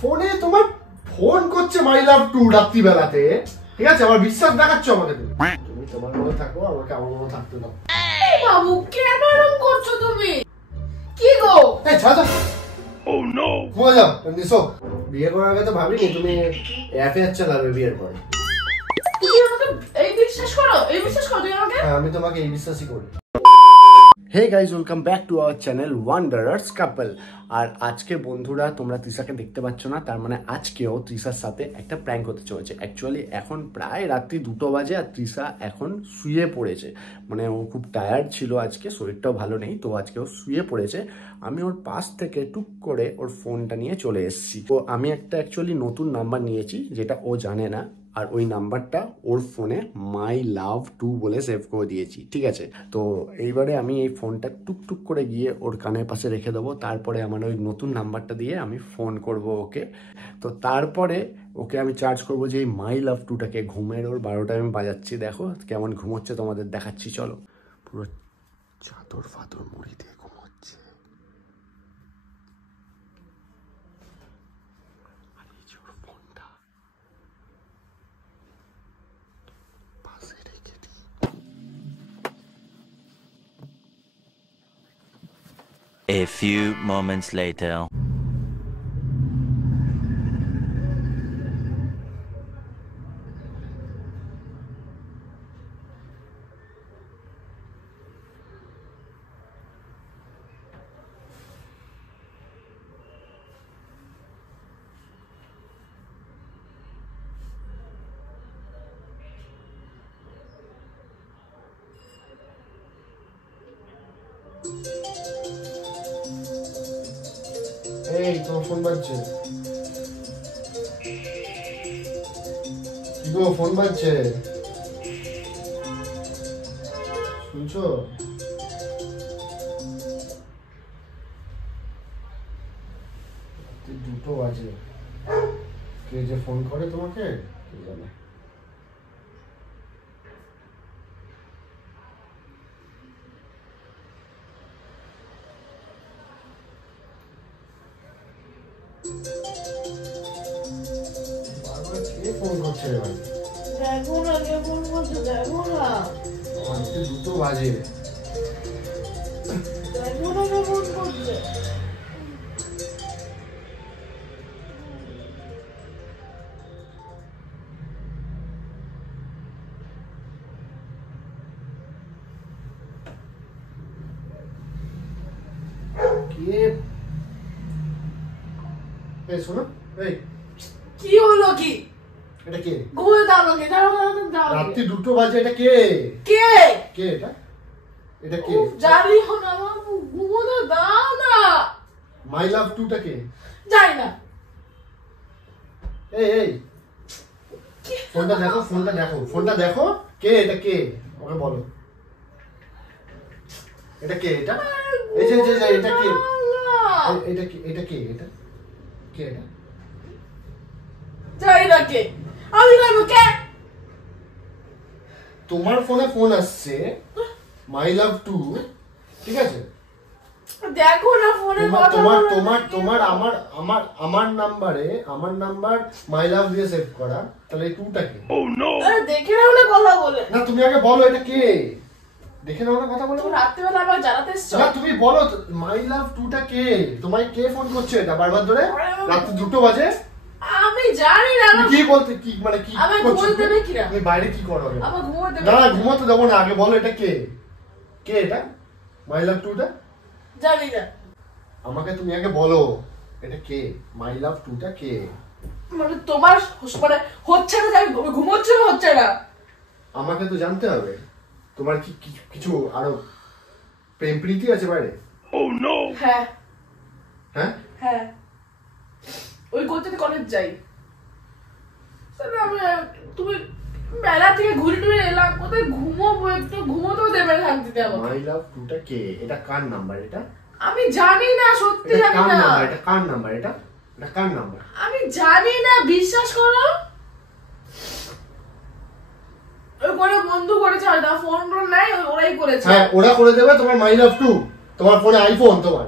ফোনে তোমার ফোন করছে মাই লাভ টু রাত্রি বেলাতে, ঠিক আছে? আমার বিশ্বাস দেখাচ্ছ আমাকে। তুমি তোমার মনে থাকো, আমাকে আমার মনে থাকতে দাও। বাবু কেন এরকম করছো তুমি? কি গো? এই ছাড়ো। ও নো। ঘুমা যাও, নিসো। বিয়ে করার আগে তো ভাবিনি তুমি অ্যাফেয়ার চালাবে বিয়ের পরে। তুমি আমাকে এই বিশ্বাস করো? এই বিশ্বাস করো তুমি আমাকে? হ্যাঁ, আমি তোমাকে এই বিশ্বাসই করি। Hey guys, welcome back to our channel wanderers couple. আর আজকে বন্ধুরা তোমরা তৃষাকে দেখতে পাচ্ছ না, তার মানে আজকেও তৃষার সাথে একটা প্র্যাঙ্ক হতে চলেছে। অ্যাকচুয়ালি এখন প্রায় রাত্রি 2টো বাজে আর তৃষা এখন শুয়ে পড়েছে। মানে ও খুব টায়ার্ড ছিল আজকে, শরীরটাও ভালো নেই, তো আজকে ও শুয়ে পড়েছে। আমি ওর পাশ থেকে টুক করে ওর ফোনটা নিয়ে চলে এসেছি। তো আমি একটা অ্যাকচুয়ালি নতুন নাম্বার নিয়েছি যেটা ও জানে না, আর ওই নাম্বারটা ওর ফোনে মাই লাভ টু বলে সেভ করে দিয়েছি, ঠিক আছে? তো এইবারে আমি এই ফোনটা টুকটুক করে গিয়ে ওর কানের পাশে রেখে দেবো, তারপরে আমার ওই নতুন নাম্বারটা দিয়ে আমি ফোন করব ওকে। তো তারপরে ওকে আমি চার্জ করবো যে এই মাই লাভ টুটাকে। ঘুমের ওর 12টা আমি বাজাচ্ছি, দেখো কেমন ঘুমোচ্ছে তোমাদের দেখাচ্ছি, চলো। পুরো চাদর ফাদর মুড়ি দিয়ে ঘুমোচ্ছে। A few moments later. এই তোমার ফোন বাজছে, কি গো? ফোন বাজছে, শুনছো? 2টো বাজে, কে যে ফোন করে তোমাকে কে জানে। ফোন করছে ভাই, দেখো না কে ফোন করছে, দেখো না। 2টো বাজে, দেখো না কে ফোন করছে। কে? এই শোনো, এই কি হলো? কি এটা কে? ঘুমিয়ে দাও না, দাও রাত্রি 2টো বাজে, এটা কে? কে কে এটা? এটা কে? জানি না, আমার ঘুমোতে দাও না। মাই লাভ টুটা কে? যাই না। এই এই ফোনটা দেখো, ফোনটা দেখো, ফোনটা দেখো। কে এটা? কে ওকে বলো, এটা কে? এটা এই যে যে এটা কে? এটা কি? এটা কে? এটা কে? এটা যাই না। কে? আমি বলবো কে? তোমার ফোনে ফোন আসছে মাই লাভ টু, ঠিক আছে? দেখো না ফোনে তোমার কথা তোমার বলো। তোমার তোমার আমার আমার আমার নাম্বারে, আমার নাম্বার মাই লাভ দিয়ে সেভ করা, তাহলে এই টুটা কে? আরে দেখে নাও না কথা বলে। না তুমি আগে বলো এটা কে, দেখে নাও না কথা বলে। তুমি রাত্রিবেলা আবার জানাতে এসছো? না তুমি বলো মাই লাভ টুটা কে? তোমায় কে ফোন করছে এটা বারবার ধরে রাত্রি 2টো বাজে? আমি জানি না। তুমি কি বলতে, কি মানে কি আমার করছো? ঘুমোতে দেবে কিনা? তুমি বাইরে কি করো? আমার ঘুমোতে দেবে? না ঘুমোতে দেবো না, আগে বলো এটা কে? কে এটা মাই লাভ টুটা? জানি না। আমাকে তুমি আগে বলো এটা কে, মাই লাভ টুটা কে? মানে তোমার মানে হচ্ছে না, আমি ঘুমোচ্ছি না, হচ্ছে না। আমাকে তো জানতে হবে তোমার কি কিছু আরো প্রেম প্রীতি আছে বাইরে? হ্যাঁ হ্যাঁ হ্যাঁ, ওই করতে কলেজ যাই। তুমি বেলা থেকে ঘুরে টুরে এলাম, কোথায় ঘুমোবো, একটু ঘুমোতেও দেবে না শান্তিতে আমাকে। মাই লাভ টুটা কে? এটা কার নাম্বার? এটা আমি জানি না, সত্যি এটা জানি কার না। নাম্বার? এটা কার নাম্বার? এটা এটা কার নাম্বার? আমি জানি না, বিশ্বাস করো। ওই করে বন্ধু করেছে হয়তো, ফোন টোন নাই, ওরাই করেছে। হ্যাঁ ওরা করে দেবে তোমার মাই লাভ টু। তোমার ফোনে আইফোন তোমার।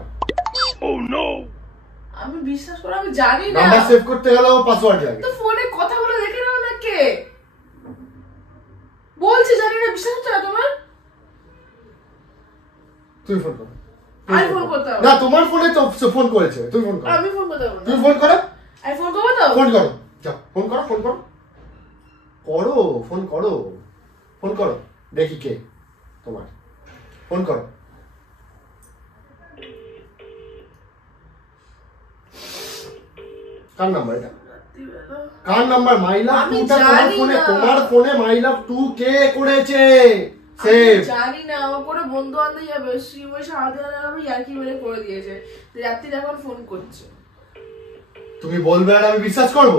আমি বিশ্বাস করো আমি জানি না। নাম্বার সেভ করতে গেলেও পাসওয়ার্ড লাগে। তো ফোনে কথা বলে দেখে নাও না কে বলছি, জানি না, বিশ্বাস হচ্ছে না তোমার? তুই ফোন কর। আমি ফোন করতে হবে না, তোমার ফোনে তো ফোন করেছে, তুই ফোন কর। আমি ফোন করতে হবে না। তুই ফোন করো। আমি ফোন করবো তো? ফোন করো, যাও ফোন করো, ফোন করো করো, ফোন করো, ফোন করো, দেখি কে তোমার। ফোন করো। কার নাম্বার এটা? কার নাম্বার? মাই লাভ আমি 2টা তোমার জানি ফোনে, না। তোমার ফোনে মাই লাভ 2 কে করেছে? আমি সেভ। জানি না, আমার কোনো বন্ধু বান্ধব যাবে ওই সারাদিন আমি ইয়ার্কি মেরে করে দিয়েছে, রাত্রি এখন ফোন করছে। তুমি বলবে আর আমি বিশ্বাস করব?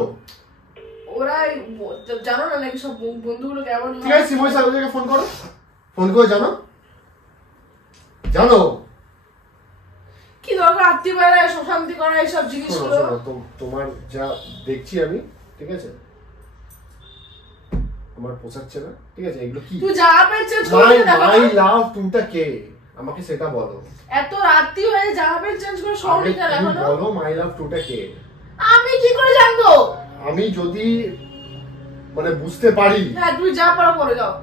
ওরাই জানো না নাকি সব বন্ধুগুলো কেমন হয়? ঠিক আছে, সিময় সাগরকে ফোন করো, ফোন করে জানো, জানো কি দরকার রাত্রিবেলায় শান্তি করা এইসব জিনিসগুলো? তোমার যা দেখছি আমি, ঠিক আছে, আমার পোষাচ্ছে না, ঠিক আছে, এগুলো কি? তুই যা পেয়েছে মাই লাভ 2টা কে, আমাকে সেটা বলো। এত রাত্রি হয়ে জামা প্যান্ট চেঞ্জ করে শরীর কেন তুমি এখনো? বলো মাই লাভ 2টা কে। আমি কি করে জানবো? আমি যদি মানে বুঝতে পারি। হ্যাঁ তুমি যা পারো করে যাও।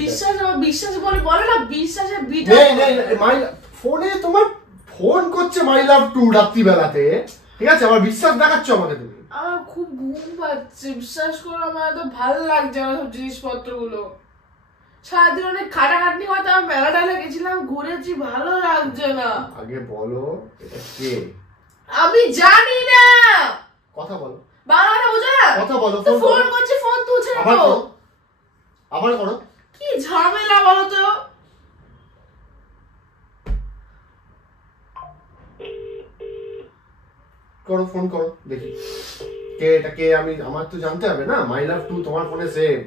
বিশ্বাস বিশ্বাস বলে না, বিশ্বাসে বিটা নেই নেই, মাই ফোনে তোমার ফোন করছে মাই লাভ 2 রাত্রি বেলাতে, ঠিক আছে, আমার বিশ্বাস দেখাচ্ছ আমাকে তুমি। আমার খুব ঘুম পাচ্ছে, বিশ্বাস করো আমার এত ভালো লাগছে না সব জিনিসপত্রগুলো। সারাদিন অনেক খাটাখাটনি হয়তো আমি মেলাটা গেছিলাম, ঘুরেছি, ভালো লাগছে না। আগে বলো এটা কে। আমি জানি না। কথা বলো, বাংলাটা বোঝো না? কথা বলো। তো ফোন করছি, ফোন তুলছে না আবার তো। করো, আবার করো। কি ঝামেলা বলো তো? করো, ফোন করো, দেখি কে এটা, কে আমি, আমার তো জানতে হবে না। মাই লাভ 2 তোমার ফোনে সেভ,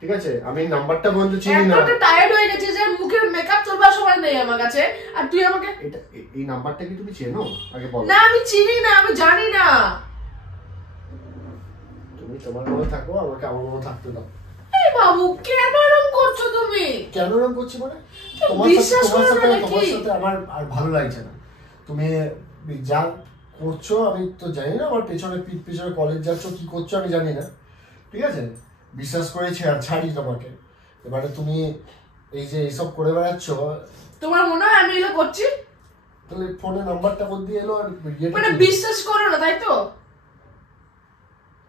ঠিক আছে, আমি নাম্বারটা পর্যন্ত চিনি না। এতটা টায়ার্ড হয়ে গেছে যে মুখের মেকআপ তোলবার সময় নেই আমার কাছে, আর তুই আমাকে এটা এই নাম্বারটা কি তুমি চেনো? আগে বলো। না আমি চিনি না, আমি জানি না। তুমি তোমার মনে থাকো, আমাকে আমার মনে থাকতে দাও। এই বাবু কেন এরকম করছো তুমি? কেন এরকম করছি মানে? বিশ্বাস করো না তোমার নাকি? সাথে আমার আর ভালো লাগছে না। তুমি যা করছো আমি তো জানি না, আমার পেছনে পিঠ পেছনে কলেজ যাচ্ছ, কি করছো আমি জানি না, ঠিক আছে, বিশ্বাস করেছি আর ছাড়ি তোমাকে। এবারে তুমি এই যে এইসব করে বেড়াচ্ছ, তোমার মনে হয় আমি এগুলো করছি? তাহলে ফোনে নাম্বারটা কোথা দিয়ে এলো? আর মানে বিশ্বাস করো না তাই তো?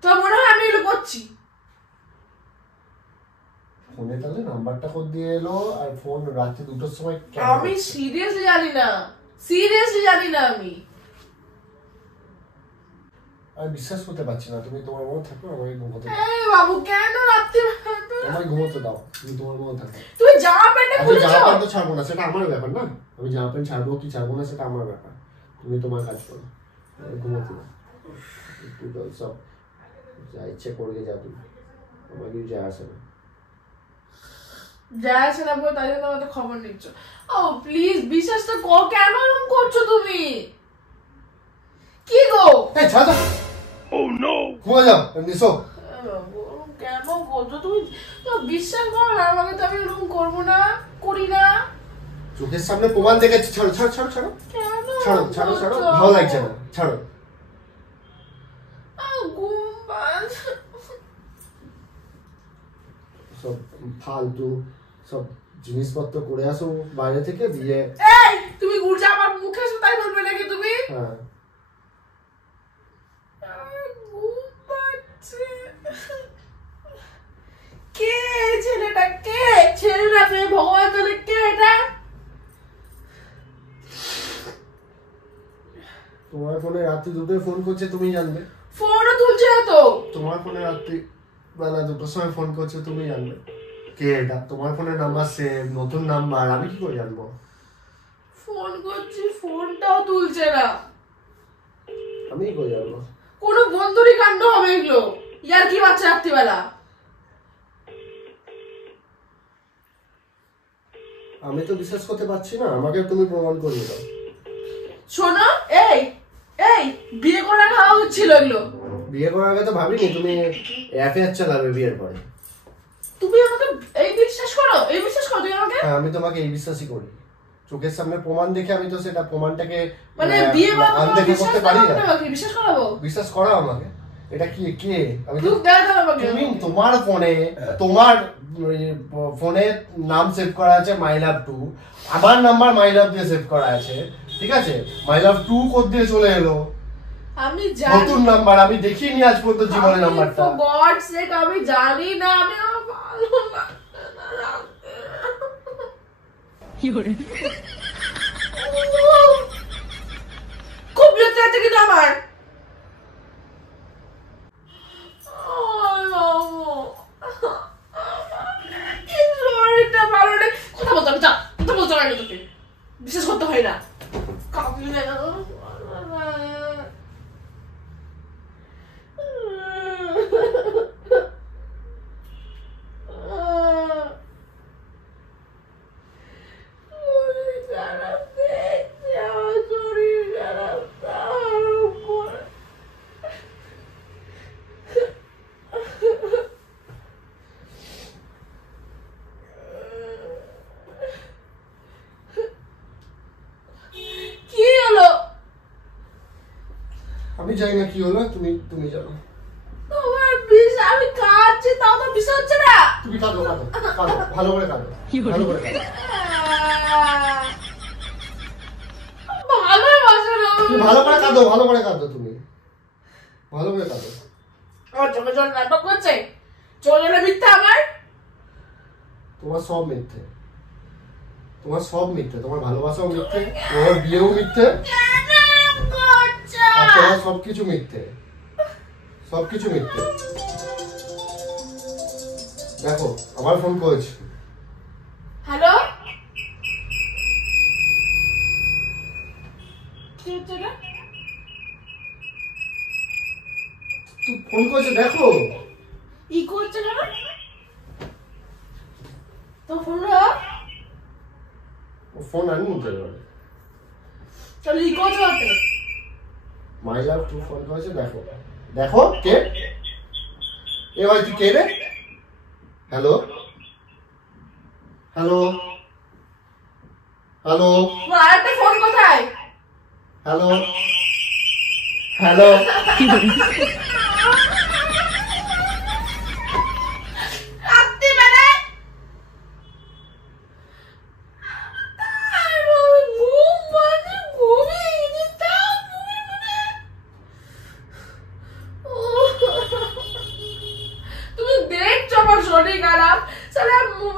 তোমার মনে হয় আমি এগুলো করছি? ফোনে তাহলে নাম্বারটা কোথা দিয়ে এলো? আর ফোন রাতে 2টার সময় কেন? আমি সিরিয়াসলি জানি না, সিরিয়াসলি জানি না আমি। আমি বিশ্বাস করতে পারছি না। তুমি তোমার মনে থাকো, আমাকে ঘুমোতে দাও। এই বাবু কেন রাত্রি আমাকে ঘুমোতে দাও, তুমি তোমার মনে থাকো। তুই জামা প্যান্টটা আমি খুলেছো? জামা প্যান্ট তো ছাড়বো না, সেটা আমার ব্যাপার না। আমি জামা প্যান্ট ছাড়বো কি ছাড়বো না সেটা আমার ব্যাপার। তুমি তোমার কাজ করো, ঘুমোতে দাও। তুই তো সব যা ইচ্ছে করবে যা, তুমি আমার কিছু যায় আসে না। যা আছে না বলে তাই জন্য আমাকে খবর নিচ্ছ। ও প্লিজ বিশ্বাস তো কর, কেন এরকম করছো তুমি? কি গো? এই ছাড়া, ও নো, ঘুমা যাও, নিসো। কেন করছো তুমি? তো বিশ্বাস করো না আমাকে, তো আমি এরকম করবো না, করি না। চোখের সামনে প্রমাণ দেখেছি। ছাড়ো ছাড়ো ছাড়ো ছাড়ো কেন ছাড়ো ছাড়ো ছাড়ো, ভালো লাগছে না, ছাড়ো। ঘুম পাচ্ছে। সব ফালতু সব জিনিসপত্র করে আসো বাইরে থেকে দিয়ে। এই তুমি উড়ে আমার মুখে তাই বলবে নাকি তুমি? হ্যাঁ, ঘুম পাচ্ছে। কে ছেলেটা? কে ছেলেটা? মেয়ে ভগবান জানে কে এটা। তোমার ফোনে রাত্রি 2টায় ফোন করছে, তুমি জানবে? ফোনও তুলছে না তো। তোমার ফোনে রাত্রি বেলা 2টার সময় ফোন করছে, তুমি জানবে কে এটা? তোমার ফোনের নাম্বার সেভ, নতুন নাম্বার, আমি কি করে জানবো? ফোন করছি, ফোনটাও তুলছে না। আমি কি করে জানবো? কোনো বন্ধুরই কাণ্ড হবে এগুলো, ইয়ার কি বাচ্চা রাত্রিবেলা। আমি তো বিশ্বাস করতে পারছি না, আমাকে তুমি প্রমাণ করিয়ে দাও। শোনো, এই এই বিয়ে করে খাওয়া হচ্ছিল এগুলো। বিয়ে করার আগে তো ভাবিনি তুমি অ্যাফেয়ার চালাবে বিয়ের পরে। তুমি আমাকে এই বিশ্বাস করো, এই বিশ্বাস করো তুমি আমাকে? হ্যাঁ, আমি তোমাকে এই বিশ্বাসই করি। চোখের সামনে প্রমাণ দেখে আমি তো সেটা প্রমাণটাকে মানে বিয়ে আনদেখে করতে পারি না। বিশ্বাস করাবো? বিশ্বাস করাও আমাকে। এটা কি কে? আমি তুমি তোমার ফোনে নাম সেভ করা আছে মাই লাভ 2, আমার নাম্বার মাই লাভ দিয়ে সেভ করা আছে, ঠিক আছে? মাই লাভ 2 কোড দিয়ে চলে এলো, আমি জানি নতুন নাম্বার, আমি দেখিনি আজ পর্যন্ত জীবনে নাম্বারটা। ফর গড সেক আমি জানি না, আমি ভালো না খুব বিরক্ত লাগছে কিন্তু আমার। বিশ্বাস করতে হয় না। আমি জানি না কি হলো, তুমি জানো। আমি কাঁদছি তাও তো বিশ্বাস হচ্ছে না। তুমি কাঁদো, ভালো করে কাঁদো, ভালো করে কাঁদো। ভালো করে কাঁদো, ভালো করে কাঁদো, তুমি ভালো করে কাঁদো। আমার চোখে জল নাটক করছে, চোখে জলে মিথ্যা আমার। তোমার সব মিথ্যে, তোমার ভালোবাসাও মিথ্যে, তোমার বিয়েও মিথ্যে, আর তোমার সবকিছু মিথ্যে। দেখো আমার ফোন করেছে। হ্যালো, কি হচ্ছে না? তুই ফোন করেছে, দেখো ই করছে না তো ফোন আনি নিতে পারে। চলো ই করছে মাই লাভ 2 ফোন করেছে, দেখো কে? এ ভাই তুই কে রে? হ্যালো, আরেকটা ফোন কোথায়? হ্যালো শরীর খারাপ,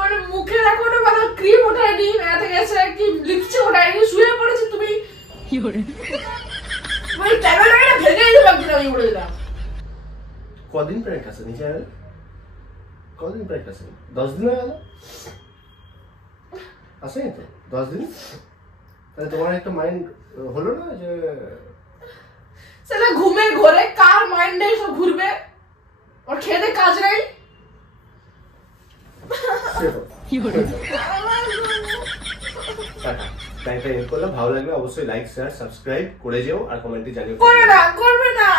মানে মুখের এখনো ভালো ক্রিম ওঠায়নি, মেলাতে গেছে কি লিপস্টিক ওঠায়নি, শুয়ে পড়েছি তুমি। মানে ক্যামেরাটা ভেঙে দিতে পারছি না, আমি উড়ে দিলাম। কদিন প্র্যাঙ্ক আছে নিচে? কদিন প্র্যাঙ্ক আছে? 10 দিন হয়ে গেল আসেনি তো? 10 দিন? তাহলে তোমার একটা মাইন্ড হলো না যে সেটা ঘুমে ঘরে কার মাইন্ডে সব ঘুরবে? ওর খেতে কাজ নাই। ভালো লাগলে অবশ্যই লাইক শেয়ার সাবস্ক্রাইব করে যেও আর কমেন্টে জানিও। করবে না